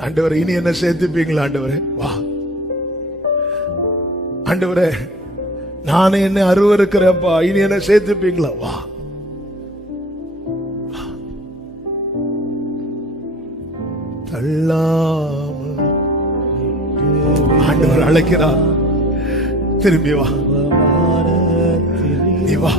ஆண்டவரே இனி என்ன சேர்த்துப்பீங்களா? ஆண்டவரே வா. ஆண்டவரே நானே என்ன அருவருக்கிறேன்ப்பா, இனி என்ன சேர்த்துப்பீங்களா? வா. தள்ளாமல் ஆண்டவர் அழைக்கிறார். திரும்பி வா, நீ வா.